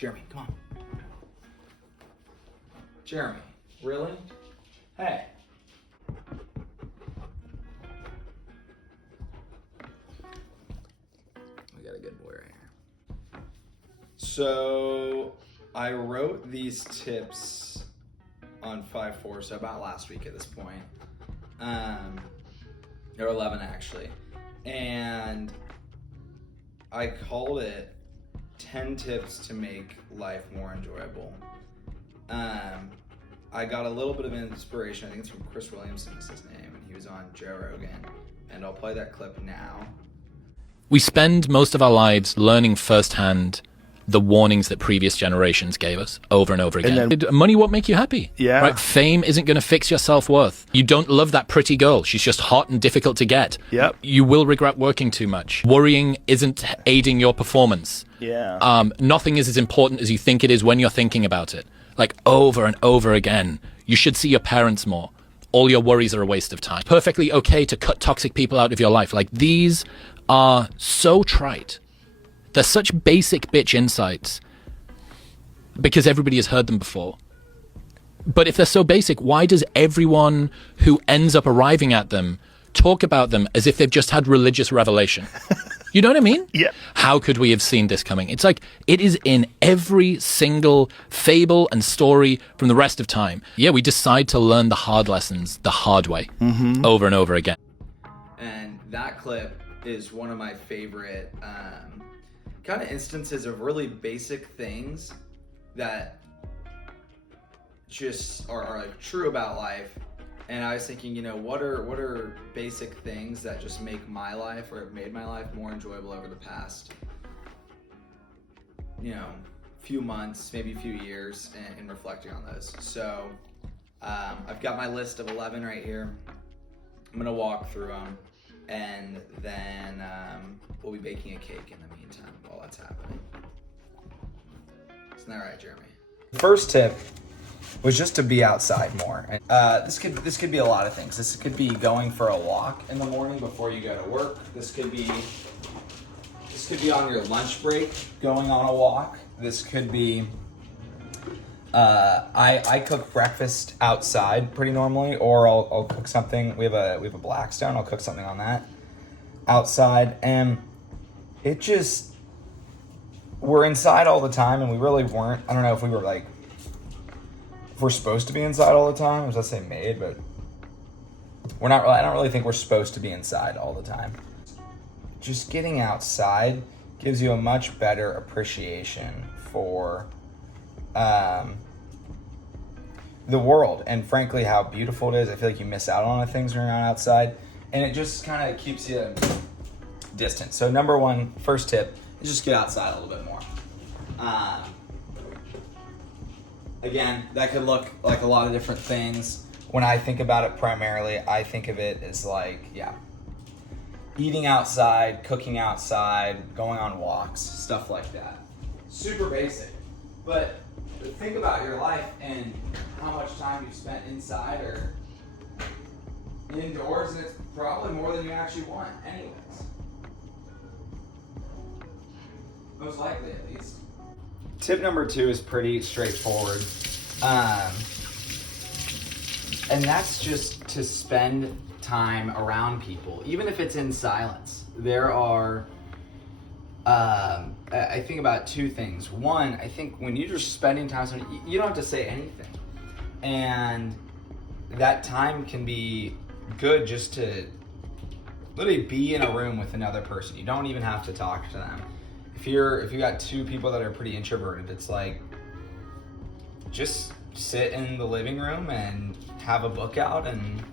Jeremy, come on. Jeremy, really? Hey. We got a good boy right here. So I wrote these tips on 5-4, so about last week at this point. Or 11 actually. And I called it 10 tips to make life more enjoyable. I got a little bit of inspiration, I think it's from Chris Williamson is his name, and he was on Joe Rogan, and I'll play that clip now. We spend most of our lives learning firsthand the warnings that previous generations gave us over and over again. Money won't make you happy. Yeah. Right? Fame isn't going to fix your self-worth. You don't love that pretty girl. She's just hot and difficult to get. Yep. You will regret working too much. Worrying isn't aiding your performance. Yeah. Nothing is as important as you think it is when you're thinking about it. Like over and over again. You should see your parents more. All your worries are a waste of time. Perfectly okay to cut toxic people out of your life. Like, these are so trite. They're such basic bitch insights because everybody has heard them before. But if they're so basic, why does everyone who ends up arriving at them talk about them as if they've just had religious revelation? You know what I mean? Yeah. How could we have seen this coming? It's like it is in every single fable and story from the rest of time. Yeah, we decide to learn the hard lessons the hard way over and over again. And that clip is one of my favorite kind of instances of really basic things that just are like true about life. And I was thinking, you know, what are basic things that just make my life or have made my life more enjoyable over the past, you know, few months, maybe a few years, and reflecting on those. So I've got my list of 11 right here. I'm gonna walk through them, and then we'll be baking a cake in the meantime while that's happening. Isn't that right, Jeremy? First tip was just to be outside more. This could be a lot of things. This could be going for a walk in the morning before you go to work. This could be on your lunch break, going on a walk. This could be I cook breakfast outside pretty normally, or I'll cook something. We have a Blackstone. I'll cook something on that outside, and it just, we're inside all the time, and we really weren't. I don't know if we were like, if we're supposed to be inside all the time. I was gonna say made, but we're not really. I don't really think we're supposed to be inside all the time. Just getting outside gives you a much better appreciation for the world, and frankly how beautiful it is. I feel like you miss out on things when you're not outside, and it just kind of keeps you distant. So number one, first tip is just get outside a little bit more. Again, that could look like a lot of different things. When I think about it primarily, I think of it as like, eating outside, cooking outside, going on walks, stuff like that. Super basic. But think about your life and how much time you've spent inside or indoors, and it's probably more than you actually want anyways. Most likely, at least. Tip number 2 is pretty straightforward. And that's just to spend time around people, even if it's in silence. There are, I think about 2 things. One, I think when you're just spending time, you don't have to say anything. And that time can be good just to literally be in a room with another person. You don't even have to talk to them. If you got 2 people that are pretty introverted, it's like, just sit in the living room and have a book out and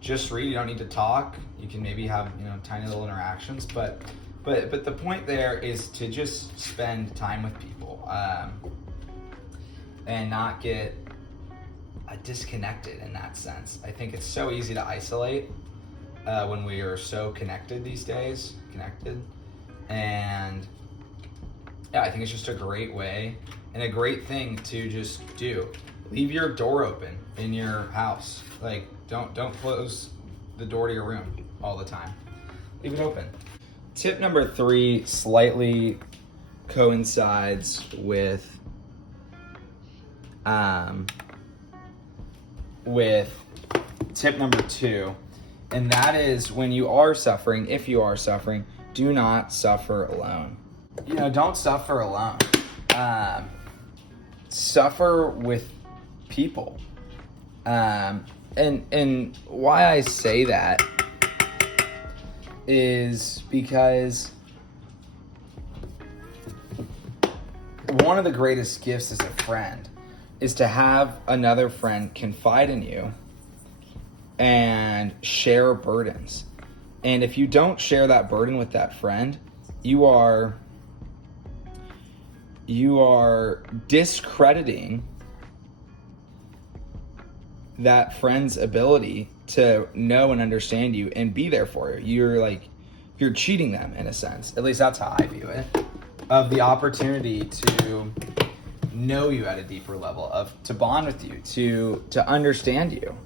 just read. You don't need to talk. You can maybe have, tiny little interactions, but the point there is to just spend time with people, and not get disconnected in that sense. I think it's so easy to isolate when we are so connected these days, and I think it's just a great way and a great thing to just do. Leave your door open in your house. Like, don't close the door to your room all the time. Leave it open. Tip number 3, slightly coincides with tip number 2, and that is when you are suffering, if you are suffering, do not suffer alone. Don't suffer alone. Suffer with people. And why I say that is because one of the greatest gifts as a friend is to have another friend confide in you and share burdens. And if you don't share that burden with that friend, you are discrediting that friend's ability to know and understand you and be there for you. You're cheating them in a sense. At least that's how I view it. Of the opportunity to know you at a deeper level, to bond with you, to understand you.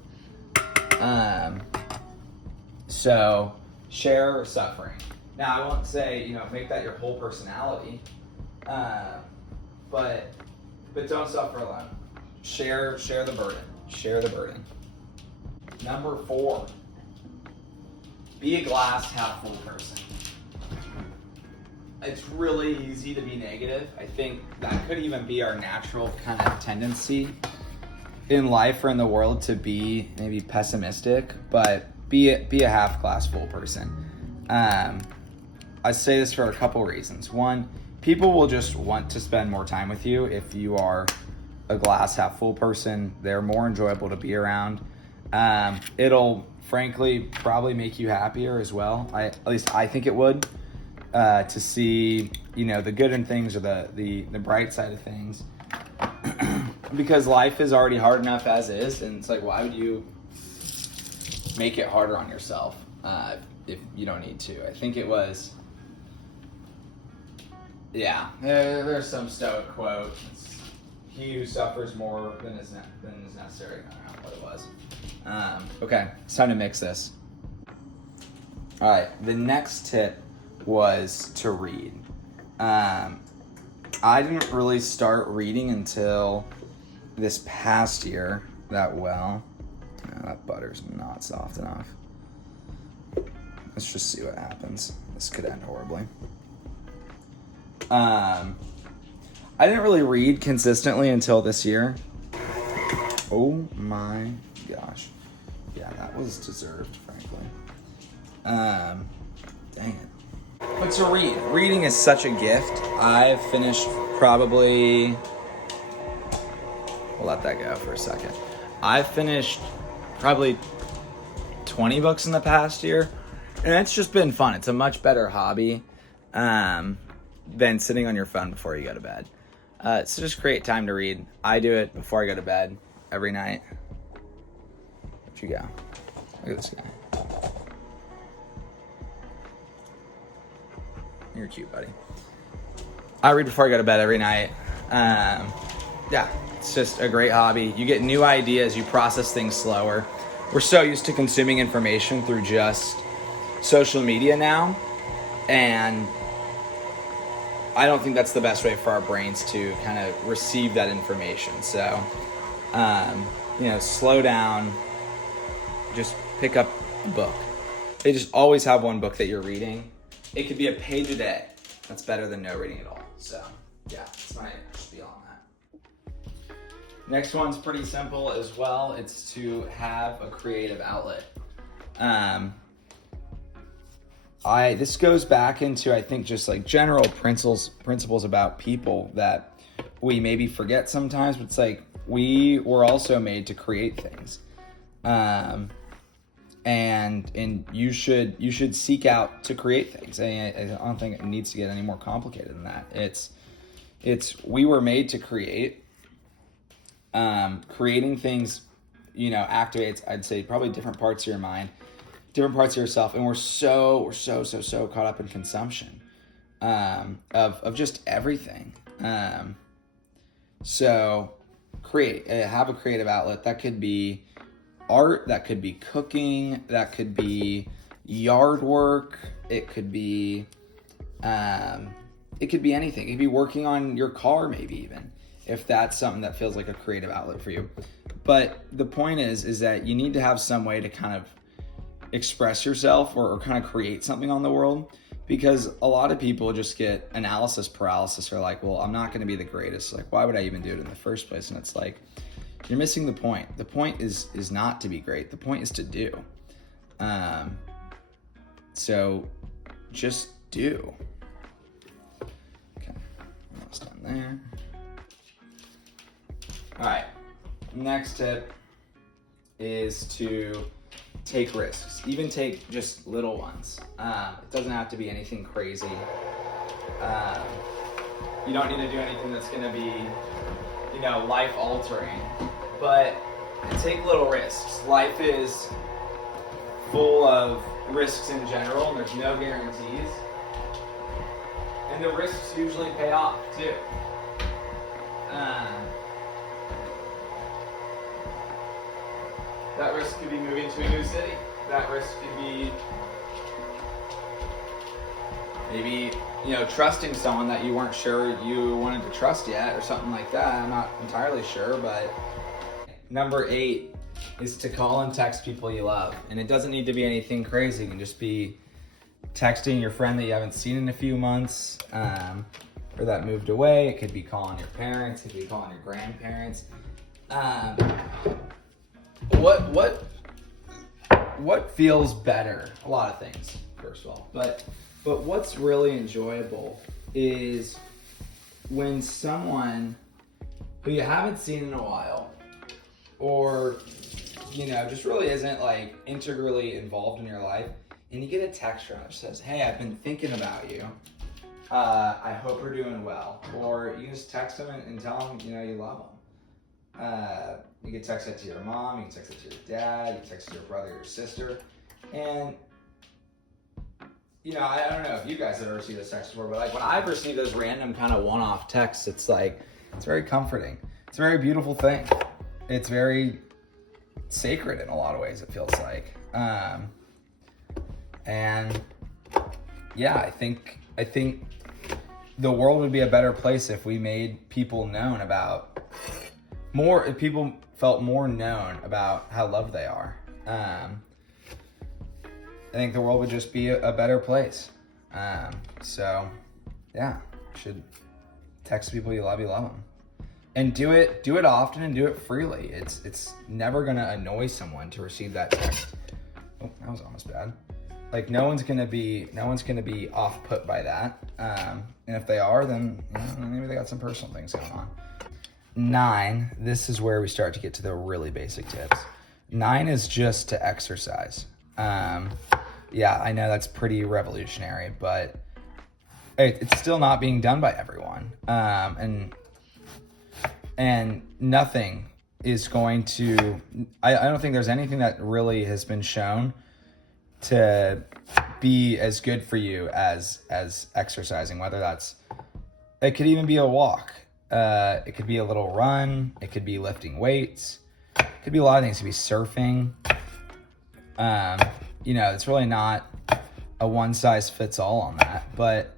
So share suffering. Now I won't say, make that your whole personality. But don't suffer alone. Share the burden. Share the burden. Number 4, be a glass half full person. It's really easy to be negative. I think that could even be our natural kind of tendency in life or in the world, to be maybe pessimistic, but be a half glass full person. I say this for a couple reasons. One, people will just want to spend more time with you if you are a glass half full person. They're more enjoyable to be around. It'll frankly probably make you happier as well. At least I think it would, to see the good in things, or the bright side of things, because life is already hard enough as is, and it's like, why would you make it harder on yourself if you don't need to? I think it was, there's some Stoic quote. He who suffers more than is necessary. I don't know what it was. Okay, it's time to mix this. All right, the next tip was to read. I didn't really start reading until this past year that well. That butter's not soft enough. Let's just see what happens. This could end horribly. I didn't really read consistently until this year. Oh my gosh. Yeah, that was deserved, frankly. Dang it. But to read. Reading is such a gift. I've finished probably... We'll let that go for a second. I've finished probably 20 books in the past year. And it's just been fun. It's a much better hobby than sitting on your phone before you go to bed. So just create time to read. I do it before I go to bed every night. Where'd you go? Look at this guy. You're cute, buddy. I read before I go to bed every night. It's just a great hobby. You get new ideas. You process things slower. We're so used to consuming information through just social media now, and I don't think that's the best way for our brains to kind of receive that information. So, slow down, just pick up a book. They just always have one book that you're reading. It could be a page a day. That's better than no reading at all. So, that's my spiel on that. Next one's pretty simple as well. It's to have a creative outlet. This goes back into, I think, just like general principles about people that we maybe forget sometimes, but it's like we were also made to create things. And you should seek out to create things. I don't think it needs to get any more complicated than that. We were made to create. Creating things, activates, I'd say, probably different parts of your mind, different parts of yourself, and we're so caught up in consumption of just everything. So have a creative outlet. That could be art, that could be cooking, that could be yard work, it could be it could be anything. It could be working on your car, maybe even, if that's something that feels like a creative outlet for you. But the point is that you need to have some way to kind of express yourself or kind of create something on the world, because a lot of people just get analysis paralysis. Or like, well, I'm not going to be the greatest. Like, why would I even do it in the first place? And it's like, you're missing the point. The point is not to be great. The point is to do. So just do. Okay, almost done there. All right, next tip is to take risks. Even take just little ones. It doesn't have to be anything crazy. You don't need to do anything that's gonna be, life altering, but take little risks. Life is full of risks in general, and there's no guarantees. And the risks usually pay off too. That risk could be moving to a new city. That risk could be maybe, trusting someone that you weren't sure you wanted to trust yet, or something like that. I'm not entirely sure, but number 8 is to call and text people you love. And it doesn't need to be anything crazy. It can just be texting your friend that you haven't seen in a few months, or that moved away. It could be calling your parents. It could be calling your grandparents. What feels better? A lot of things, first of all. But what's really enjoyable is when someone who you haven't seen in a while, or just really isn't like integrally involved in your life, and you get a text from them that says, "Hey, I've been thinking about you. I hope you're doing well." Or you just text them and tell them you love them. You can text it to your mom, you can text it to your dad, you can text it to your brother or your sister. And I don't know if you guys have ever received this text before, but like when I've received those random kind of one-off texts, it's very comforting. It's a very beautiful thing. It's very sacred in a lot of ways, it feels like. And yeah, I think the world would be a better place if we made people known about more, if people felt more known about how loved they are. I think the world would just be a better place. So yeah, you should text people you love them. And do it often and do it freely. It's never gonna annoy someone to receive that text. Oh, that was almost bad. Like no one's gonna be off put by that. And if they are, then maybe they got some personal things going on. 9, this is where we start to get to the really basic tips. 9 is just to exercise. Yeah, I know that's pretty revolutionary, but it's still not being done by everyone. And nothing is going to, I don't think there's anything that really has been shown to be as good for you as exercising, whether it could even be a walk. It could be a little run. It could be lifting weights. It could be a lot of things. It could be surfing. It's really not a one size fits all on that, but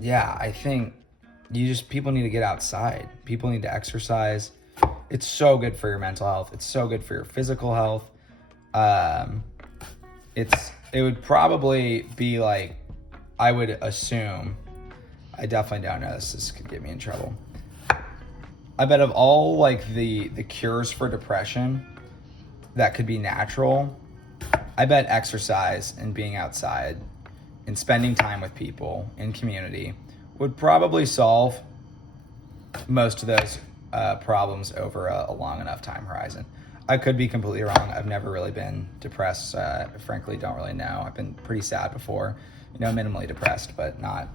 yeah, I think people need to get outside. People need to exercise. It's so good for your mental health. It's so good for your physical health. It would probably be like, I would assume, I definitely don't know this could get me in trouble. I bet of all like the cures for depression that could be natural, I bet exercise and being outside and spending time with people in community would probably solve most of those problems over a long enough time horizon. I could be completely wrong. I've never really been depressed. Frankly, don't really know. I've been pretty sad before, minimally depressed, but not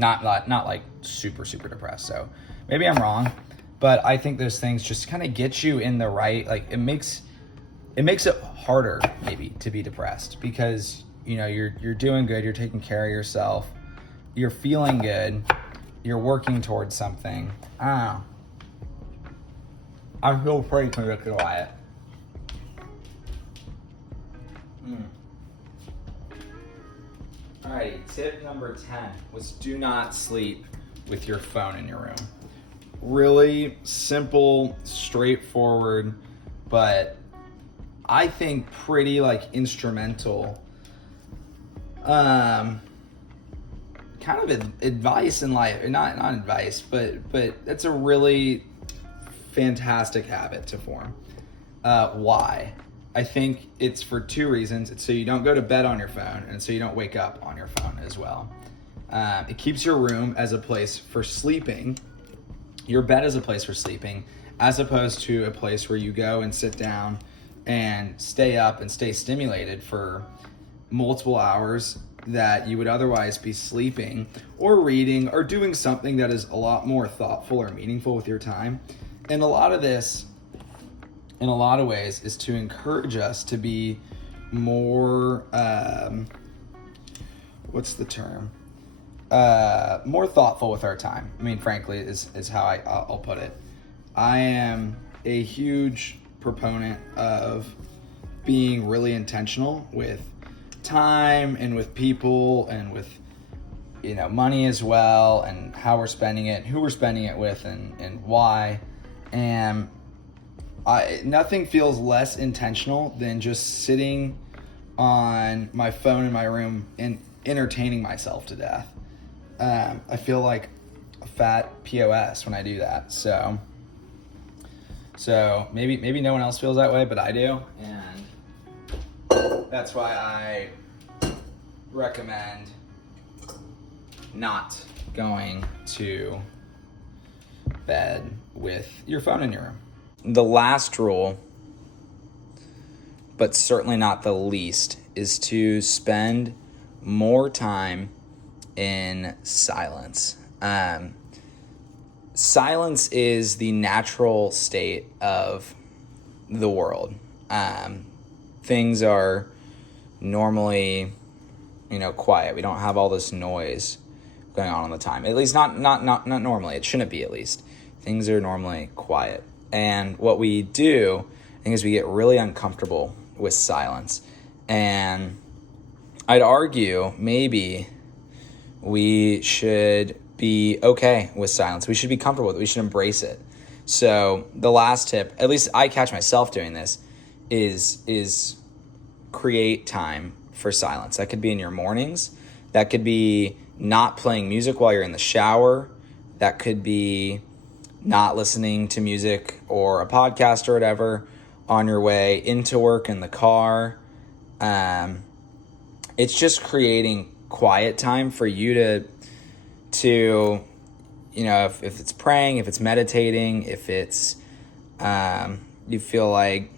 like super, super depressed. So maybe I'm wrong, but I think those things just kind of get you in the right, like it makes it harder maybe to be depressed because, you're doing good. You're taking care of yourself. You're feeling good. You're working towards something. I don't know. I feel pretty quiet. Alrighty, tip number 10 was do not sleep with your phone in your room. Really simple, straightforward, but I think pretty instrumental kind of advice in life. Not advice, but it's a really fantastic habit to form. Why? I think it's for two reasons. It's so you don't go to bed on your phone, and so you don't wake up on your phone as well. It keeps your room as a place for sleeping, your bed as a place for sleeping, as opposed to a place where you go and sit down and stay up and stay stimulated for multiple hours that you would otherwise be sleeping or reading or doing something that is a lot more thoughtful or meaningful with your time. And a lot of this, in a lot of ways, is to encourage us to be more, what's the term? More thoughtful with our time. I mean, frankly, is how I'll put it. I am a huge proponent of being really intentional with time and with people and with money as well, and how we're spending it, who we're spending it with, and why. And nothing feels less intentional than just sitting on my phone in my room and entertaining myself to death. I feel like a fat POS when I do that. So maybe no one else feels that way, but I do, and that's why I recommend not going to bed with your phone in your room. The last rule, but certainly not the least, is to spend more time in silence. Silence is the natural state of the world. Things are normally, quiet. We don't have all this noise going on all the time. At least not normally. It shouldn't be, at least. Things are normally quiet. And what we do, I think, is we get really uncomfortable with silence. And I'd argue maybe we should be okay with silence. We should be comfortable with it. We should embrace it. So the last tip, at least I catch myself doing this, is create time for silence. That could be in your mornings. That could be not playing music while you're in the shower. That could be not listening to music or a podcast or whatever on your way into work in the car. It's just creating quiet time for you to if it's praying, if it's meditating, if it's you feel like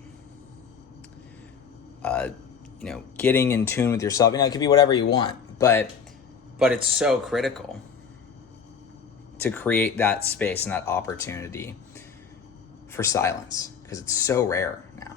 getting in tune with yourself. It could be whatever you want, but it's so critical to create that space and that opportunity for silence, because it's so rare now.